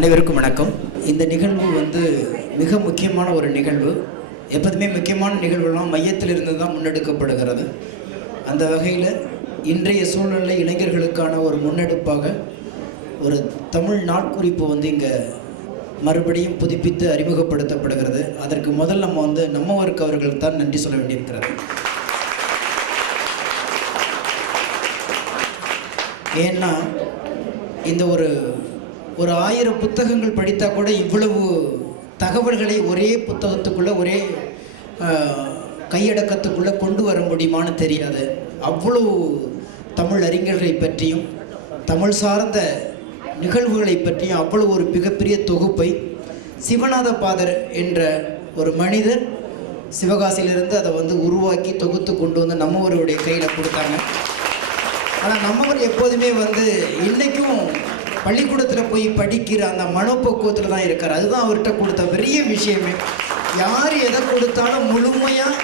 அனைவருக்கும் வணக்கம். இந்த நிகழ்வு வந்து மிக முக்கியமான ஒரு நிகழ்வு. எப்போதுமே முக்கியமான நிகழ்வுலாம் மையத்தில் இருந்து தான் முன்னெடுக்கப்படுகிறது. அந்த வகையில் இன்றைய சூழ்நிலை இளைஞர்களுக்கான ஒரு முன்னெடுப்பாக ஒரு தமிழ் நாட்குறிப்பு வந்து இங்கே மறுபடியும் புதுப்பித்து அறிமுகப்படுத்தப்படுகிறது. அதற்கு முதல் நம்ம வந்து நம்மவருக்கு அவர்கள் தான் நன்றி சொல்ல வேண்டியிருக்கிறது. ஏன்னா இந்த ஒரு ஒரு ஆயிரம் புத்தகங்கள் படித்தா கூட இவ்வளவு தகவல்களை ஒரே புத்தகத்துக்குள்ளே ஒரே கையடக்கத்துக்குள்ளே கொண்டு வர முடியுமான்னு தெரியாது. அவ்வளவு தமிழ் அறிஞர்களை பற்றியும் தமிழ் சார்ந்த நிகழ்வுகளை பற்றியும் அவ்வளவு ஒரு மிகப்பெரிய தொகுப்பை சிவநாத பாதர் என்ற ஒரு மனிதர் சிவகாசியிலிருந்து அதை வந்து உருவாக்கி தொகுத்து கொண்டு வந்து நம்மவருடைய கையில் கொடுத்தாங்க. ஆனால் நம்மவர் எப்போதுமே வந்து இன்றைக்கும் பள்ளிக்கூடத்தில் போய் படிக்கிற அந்த மனப்பக்குவத்தில் தான் இருக்கார். அதுதான் அவர்கிட்ட கொடுத்த பெரிய விஷயமே. யார் எதை கொடுத்தாலும் முழுமையாக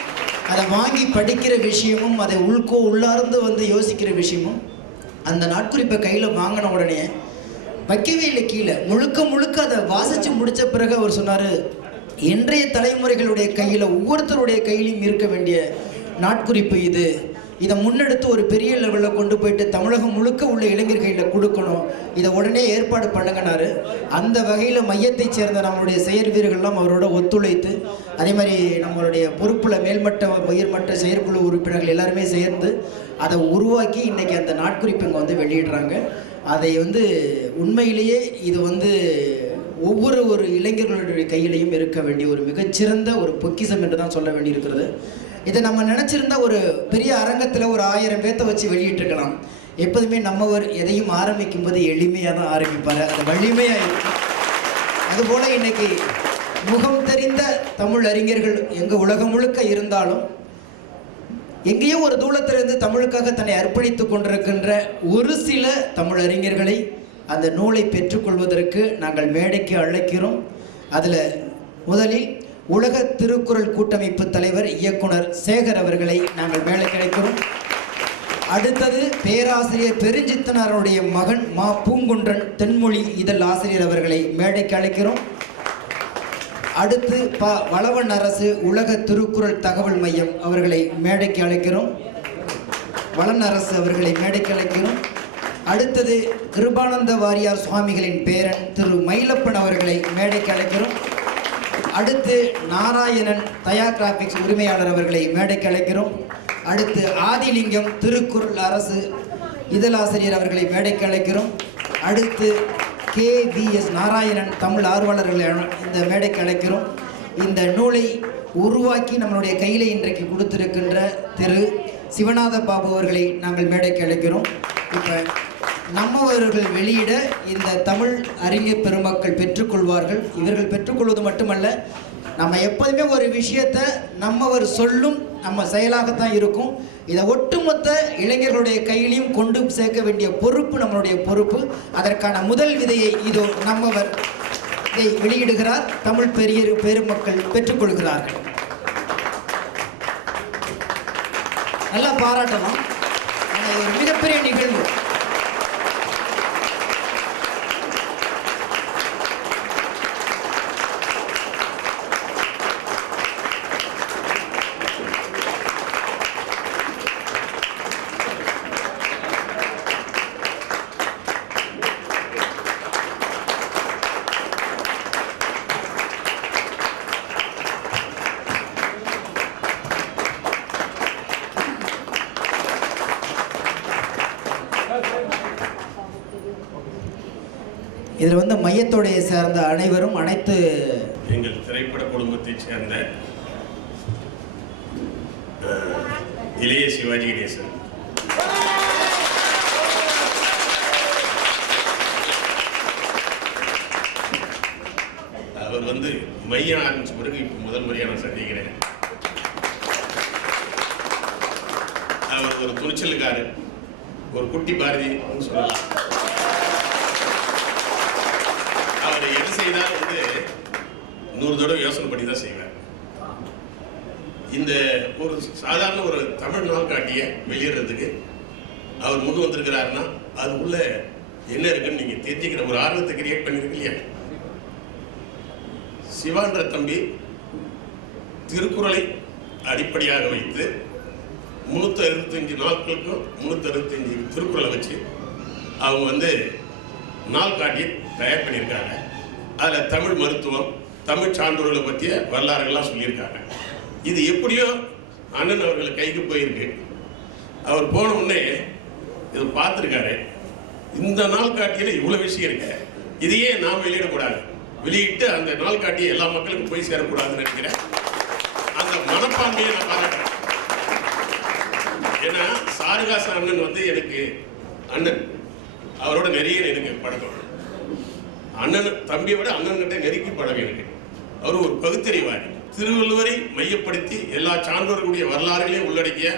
அதை வாங்கி படிக்கிற விஷயமும் அதை உள்கோ உள்ளார்ந்து வந்து யோசிக்கிற விஷயமும் அந்த நாட்குறிப்பை கையில் வாங்கின உடனே வைக்கவே இல்லை கீழே. முழுக்க முழுக்க அதை வாசித்து முடித்த பிறகு அவர் சொன்னார் இன்றைய தலைமுறைகளுடைய கையில் ஒவ்வொருத்தருடைய கையிலையும் இருக்க வேண்டிய நாட்குறிப்பு இது. இதை முன்னெடுத்து ஒரு பெரிய லெவலில் கொண்டு போயிட்டு தமிழகம் முழுக்க உள்ள இளைஞர் கையில் கொடுக்கணும். இதை உடனே ஏற்பாடு பண்ணுங்கனாரு. அந்த வகையில் மையத்தைச் சேர்ந்த நம்மளுடைய செயற் வீரர்கள்லாம் அவரோட ஒத்துழைத்து அதே மாதிரி நம்மளுடைய பொறுப்பில் மேல்மட்ட உயர்மட்ட செயற்குழு உறுப்பினர்கள் எல்லாருமே சேர்ந்து அதை உருவாக்கி இன்றைக்கி அந்த நாட்குறிப்பு இங்கே வந்து வெளியிடுறாங்க. அதை வந்து உண்மையிலேயே இது வந்து ஒவ்வொரு ஒரு இளைஞர்களுடைய கையிலையும் இருக்க வேண்டிய ஒரு மிகச்சிறந்த ஒரு பொக்கிஷம் என்று தான் சொல்ல வேண்டியிருக்கிறது. இதை நம்ம நினச்சிருந்தா ஒரு பெரிய அரங்கத்தில் ஒரு ஆயிரம் பேர்த்த வச்சு வெளியிட்டிருக்கலாம். எப்போதுமே நம்மவர் எதையும் ஆரம்பிக்கும் போது எளிமையாக தான் ஆரம்பிப்பார். அது வலிமையாக இருக்கும். அதுபோல் இன்னைக்கு முகம் தெரிந்த தமிழ் அறிஞர்கள் எங்கள் உலகம் முழுக்க இருந்தாலும் எங்கேயோ ஒரு தூளத்திலிருந்து தமிழுக்காக தன்னை அர்ப்பணித்துக் கொண்டிருக்கின்ற ஒரு சில தமிழ் அறிஞர்களை அந்த நூலை பெற்றுக்கொள்வதற்கு நாங்கள் மேடைக்கு அழைக்கிறோம். அதில் முதலில் உலக திருக்குறள் கூட்டமைப்பு தலைவர் இயக்குனர் சேகர் அவர்களை நாங்கள் மேடைக்கு அழைக்கிறோம் அடுத்தது பேராசிரியர் பெருஞ்சித்தனாருடைய மகன் மா பூங்குன்றன் தென்மொழி இதழ் ஆசிரியர் அவர்களை மேடைக்கு அழைக்கிறோம். அடுத்து ப வளவன் அரசு உலக திருக்குறள் தகவல் மையம் அவர்களை மேடைக்கு அழைக்கிறோம். வளன் அரசு அவர்களை மேடைக்கு அழைக்கிறோம். அடுத்தது கிருபானந்த வாரியார் சுவாமிகளின் பேரன் திரு மயிலப்பன் அவர்களை மேடைக்கு அழைக்கிறோம். அடுத்து நாராயணன் தயா கிராபிக்ஸ் உரிமையாளர் அவர்களை மேடைக்கு அழைக்கிறோம். அடுத்து ஆதிலிங்கம் திருக்குறள் அரசு இதழாசிரியர் அவர்களை மேடைக்கு அழைக்கிறோம். அடுத்து K V S Narayanan Tamil ஆர்வலர்களை இந்த மேடைக்கு அழைக்கிறோம். இந்த நூலை உருவாக்கி நம்மளுடைய கையில் இன்றைக்கு கொடுத்திருக்கின்ற திரு சிவநாத பாபு அவர்களை நாங்கள் மேடைக்கு அழைக்கிறோம். இப்போ நம்மவர்கள் வெளியிட இந்த தமிழ் அறிஞர் பெருமக்கள் பெற்றுக்கொள்வார்கள். இவர்கள் பெற்றுக்கொள்வது மட்டுமல்ல நம்ம எப்போதுமே ஒரு விஷயத்தை நம்மவர் சொல்லும் நம்ம செயலாகத்தான் இருக்கும். இதை ஒட்டுமொத்த இளைஞர்களுடைய கையிலையும் கொண்டு சேர்க்க வேண்டிய பொறுப்பு நம்மளுடைய பொறுப்பு. அதற்கான முதல் விதையை இதோ நம்மவர் இதை வெளியிடுகிறார். தமிழ் பெரிய பெருமக்கள் பெற்றுக்கொள்கிறார்கள். நல்லா பாராட்டலாம் ஒரு மிகப்பெரிய நிகழ்வு. இதில் வந்து மையத்தோடைய சேர்ந்த அனைவரும் அனைத்து எங்கள் திரைப்பட குடும்பத்தைச் சேர்ந்த இளைய சிவாஜி கணேசன். அவர் வந்து மையம் ஆரம்பிச்ச பிறகு இப்போ முதல் முறையாக நான் சந்திக்கிறேன். அவர் ஒரு துணிச்சலுக்காரர் ஒரு குட்டி பாரதி சொல்லலாம். செய்தால் வந்து நூறு தடவை யோசனை பண்ணி தான் செய்வேன். இந்த ஒரு சாதாரண ஒரு தமிழ் நாள் காட்டிய வெளியிடுறதுக்கு அவர் முன் வந்திருக்கிறாருன்னா அது உள்ள என்ன இருக்குன்னு நீங்க தெரிஞ்சுக்கிற ஒரு ஆர்வத்தை கிரியேட் பண்ணிருக்கு இல்லையா? சிவான்ற தம்பி திருக்குறளை அடிப்படையாக வைத்து முந்நூற்றி அறுபத்தஞ்சு நாட்களுக்கும் முந்நூற்றி அறுபத்தஞ்சு திருக்குறளை வச்சு அவங்க வந்து நாள் காட்டி தயார் பண்ணியிருக்காங்க. அதில் தமிழ் மருத்துவம் தமிழ் சான்றோர்களை பற்றிய வரலாறுகள்லாம் சொல்லியிருக்காங்க. இது எப்படியோ அண்ணன் அவர்கள் கைக்கு போயிருக்கு. அவர் போன உடனே இதை பார்த்துருக்காரு. இந்த நாள் காட்டியில் இவ்வளோ விஷயம் இருக்கு. இதையே நாம் வெளியிடக்கூடாது. வெளியிட்டு அந்த நாள் காட்டியை எல்லா மக்களுக்கும் போய் சேரக்கூடாதுன்னு நினைக்கிறேன் அந்த மனப்பான்மையை நான் பாராட்டுறேன். ஏன்னா சாருகாச அண்ணன் வந்து எனக்கு அண்ணன். அவரோட நிறைய எனக்கு பழக்கம். அண்ணன் தம்பியை விட அண்ணன் கிட்ட நெருக்கி பழகம் அவர் ஒரு பகுத்தறிவாதி திருவள்ளுவரை மையப்படுத்தி எல்லா சான்றோர்களுடைய வரலாறுகளையும் உள்ளடக்கிய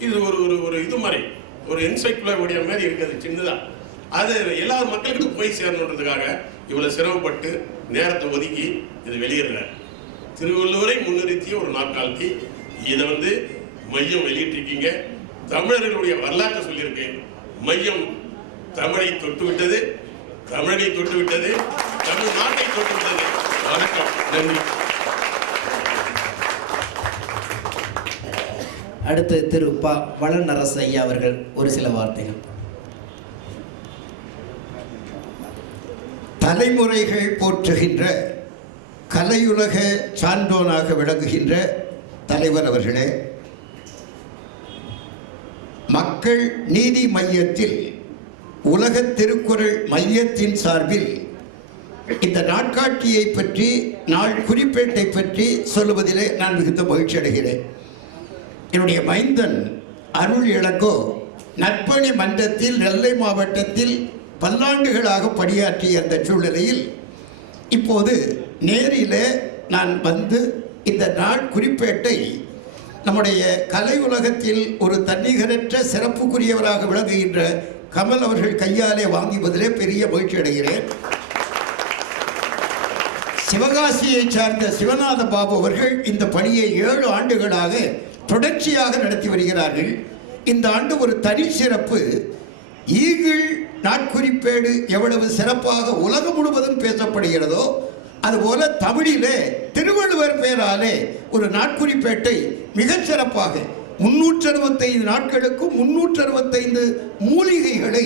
இது ஒரு ஒரு ஒரு இது மாதிரி ஒரு என்சைக்ளோபீடியா மாதிரி இருக்குது சின்னதாக அது எல்லா மக்களுக்கும் போய் சேரணுன்றதுக்காக இவ்வளோ சிரமப்பட்டு நேரத்தை ஒதுக்கி இது வெளியிடுறார். திருவள்ளுவரை முன்னிறுத்திய ஒரு நாட்காலத்தி இதை வந்து மையம் வெளியிட்டிருக்கீங்க. தமிழர்களுடைய வரலாற்றை சொல்லியிருக்கேன் மையம் தமிழை தொட்டு விட்டது தமிழனை தொட்டு விட்டது தமிழ் நாட்டை தொட்டு விட்டது வணக்கம். நன்றி. அடுத்து திரு ப. வளநரசு ஐயா அவர்கள் ஒரு சில வார்த்தைகள். தலைமுறைகள் போற்றுகின்ற கலையுலக சான்றோனாக விளங்குகின்ற தலைவர் அவர்களே மக்கள் நீதி மையத்தில் உலக திருக்குறள் மையத்தின் சார்பில் இந்த நாட்காட்டியை பற்றி நாள் குறிப்பேட்டை பற்றி சொல்லுவதிலே நான் மிகுந்த மகிழ்ச்சி அடைகிறேன். என்னுடைய மைந்தன் அருள் இளங்கோ நற்பணி மன்றத்தில் நெல்லை மாவட்டத்தில் பல்லாண்டுகளாக பணியாற்றிய அந்த சூழ்நிலையில் இப்போது நேரில் நான் வந்து இந்த நாள் குறிப்பேட்டை நம்முடைய கலை உலகத்தில் ஒரு தன்னிகரற்ற சிறப்புக்குரியவராக விளங்குகின்ற கமல் அவர்கள் கையாலே வாங்கிவதிலே பெரிய மகிழ்ச்சி அடைகிறேன். சிவகாசியை சார்ந்த சிவநாத பாபு அவர்கள் இந்த பணியை ஏழு ஆண்டுகளாக தொடர்ச்சியாக நடத்தி வருகிறார்கள். இந்த ஆண்டு ஒரு தனி சிறப்பு. ஈகிள் நாட்குறிப்பேடு எவ்வளவு சிறப்பாக உலகம் முழுவதும் பேசப்படுகிறதோ அதுபோல தமிழிலே திருவள்ளுவர் பெயராலே ஒரு நாட்குறிப்பேட்டை மிகச் சிறப்பாக முன்னூற்று அறுபத்தைந்து நாட்களுக்கும் முன்னூற்று அறுபத்தைந்து மூலிகைகளை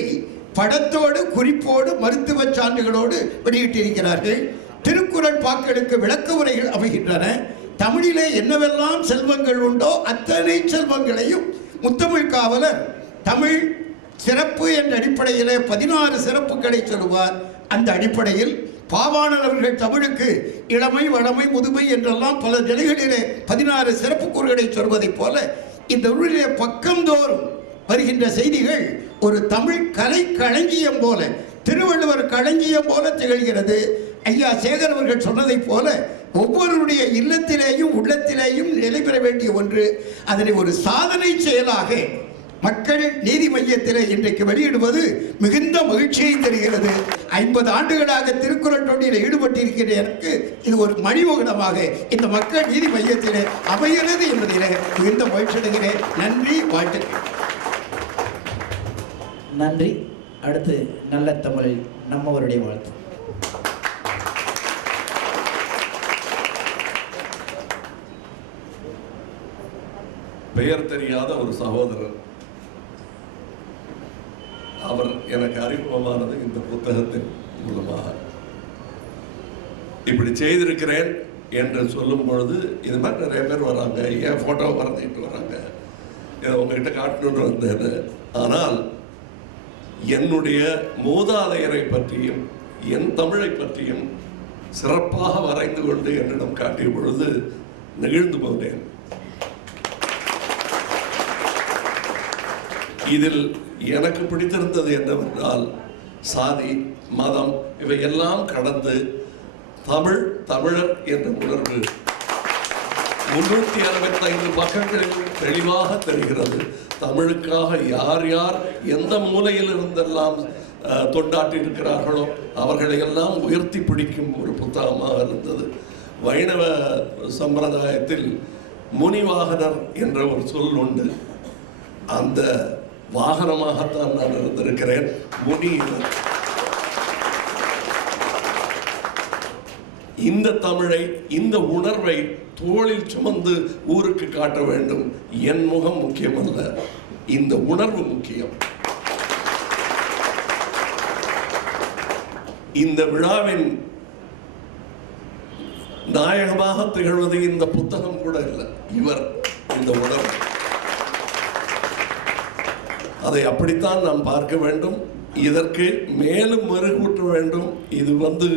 படத்தோடு குறிப்போடு மருத்துவ சான்றுகளோடு வெளியிட்டிருக்கிறார்கள். திருக்குறள் பாக்களுக்கு விளக்க உரைகள் அமைகின்றன. தமிழிலே என்னவெல்லாம் செல்வங்கள் உண்டோ அத்தனை செல்வங்களையும் முத்தமிழ் காவலர் தமிழ் சிறப்பு என்ற அடிப்படையிலே பதினாறு சிறப்புகளை சொல்லுவார். அந்த அடிப்படையில் பாவாணர் அவர்கள் தமிழுக்கு இளமை வளமை முதுமை என்றெல்லாம் பல நிலைகளிலே பதினாறு சிறப்பு கூறுகளை சொல்வதைப் போல இந்த ஊரிலே பக்கந்தோறும் வருகின்ற செய்திகள் ஒரு தமிழ் கலை களஞ்சியம் போல திருவள்ளுவர் களஞ்சியம் போல திகழ்கிறது. ஐயா சேகர் அவர்கள் சொன்னதைப் போல ஒவ்வொருடைய இல்லத்திலேயும் உள்ளத்திலேயும் நிலை பெற வேண்டிய ஒன்று. அதனை ஒரு சாதனை செயலாக மக்கள் நீதி மையத்திலே இன்றைக்கு வெளியிடுவது மிகுந்த மகிழ்ச்சியை தருகிறது. ஐம்பது ஆண்டுகளாக திருக்குறள் தொண்டியில் ஈடுபட்டிருக்கிற எனக்கு இது ஒரு மணிமகுடமாக இந்த மக்கள் நீதி மையத்திலே அமைகிறது என்பதிலே மிகுந்த மகிழ்ச்சி அடைகிறேன். நன்றி வாழ்த்துக்கள். நன்றி. அடுத்து நல்ல தமிழில் நம்மவருடைய வாழ்த்து. பெயர் தெரியாத ஒரு சகோதரர் அவர் எனக்கு அறிமுகமானது இந்த புத்தகத்தின் மூலமாக. இப்படி செய்திருக்கிறேன் என்று சொல்லும் பொழுது இது மாதிரி நிறைய பேர் வராங்க ஏன் ஃபோட்டோ வரைஞ்சிட்டு வராங்க? இதை உங்ககிட்ட காட்டணும்னு வந்தேன் ஆனால் என்னுடைய மூதாதையரை பற்றியும் என் தமிழை பற்றியும் சிறப்பாக வரைந்து கொண்டு என்னிடம் காட்டிய பொழுது நெகிழ்ந்து போனேன். இதில் எனக்கு பிடித்திருந்தது என்னவென்றால் சாதி மதம் இவையெல்லாம் கடந்து தமிழ் தமிழர் என்ற உணர்வு முன்னூற்றி அறுபத்தைந்து பக்கங்களில் தெளிவாக தெரிகிறது. தமிழுக்காக யார் யார் எந்த மூலையில் இருந்தெல்லாம் தொண்டாற்றி இருக்கிறார்களோ அவர்களை எல்லாம் உயர்த்தி பிடிக்கும் ஒரு புத்தகமாக இருந்தது. வைணவ சம்பிரதாயத்தில் முனிவாகனர் என்ற ஒரு சொல் உண்டு. அந்த வாகனமாகத்தான் நான் இருந்திருக்கிறேன். முனி இந்த தமிழை இந்த உணர்வை தோளில் சுமந்து ஊருக்கு காட்ட வேண்டும். என் முகம் முக்கியமல்ல. இந்த உணர்வு முக்கியம். இந்த விழாவின் நாயகமாக திகழ்வது இந்த புத்தகம் கூட இல்லை. இவர் இந்த உணர்வு. அதை அப்படித்தான் நாம் பார்க்க வேண்டும். இதற்கு மேலும் மெருகூட்ட வேண்டும். இது வந்து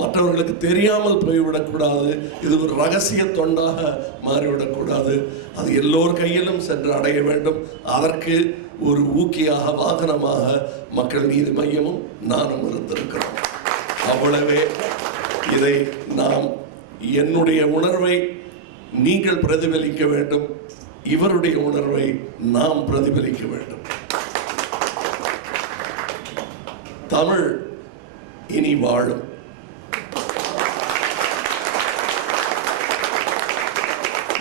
மற்றவர்களுக்கு தெரியாமல் போய்விடக்கூடாது. இது ஒரு ரகசிய தொண்டாக மாறிவிடக்கூடாது. அது எல்லோர் கையிலும் சென்று அடைய வேண்டும். அதற்கு ஒரு ஊக்கியாக வாகனமாக மக்கள் நீதி மையமும் நானும் இருந்திருக்கிறோம். அவ்வளவே. இதை நாம் என்னுடைய உணர்வை நீங்கள் பிரதிபலிக்க வேண்டும். இவருடைய உணர்வை நாம் பிரதிபலிக்க வேண்டும். தமிழ் இனி வாழும்.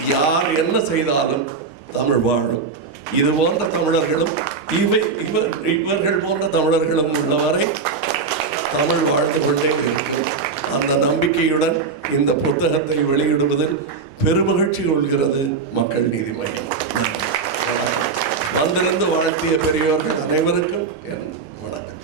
யார் என்ன செய்தாலும் தமிழ் வாழும். இது போன்ற தமிழர்களும் இவை இவர் இவர்கள் போன்ற தமிழர்களும் உள்ளவரை தமிழ் வாழ்ந்து கொண்டே இருக்கும். அந்த நம்பிக்கையுடன் இந்த புத்தகத்தை வெளியிடுவதில் பெருமகிழ்ச்சி கொள்கிறது மக்கள் நீதி மையம். வந்திருந்து வாழ்த்திய பெரியோர்கள் அனைவருக்கும் என் வணக்கம்.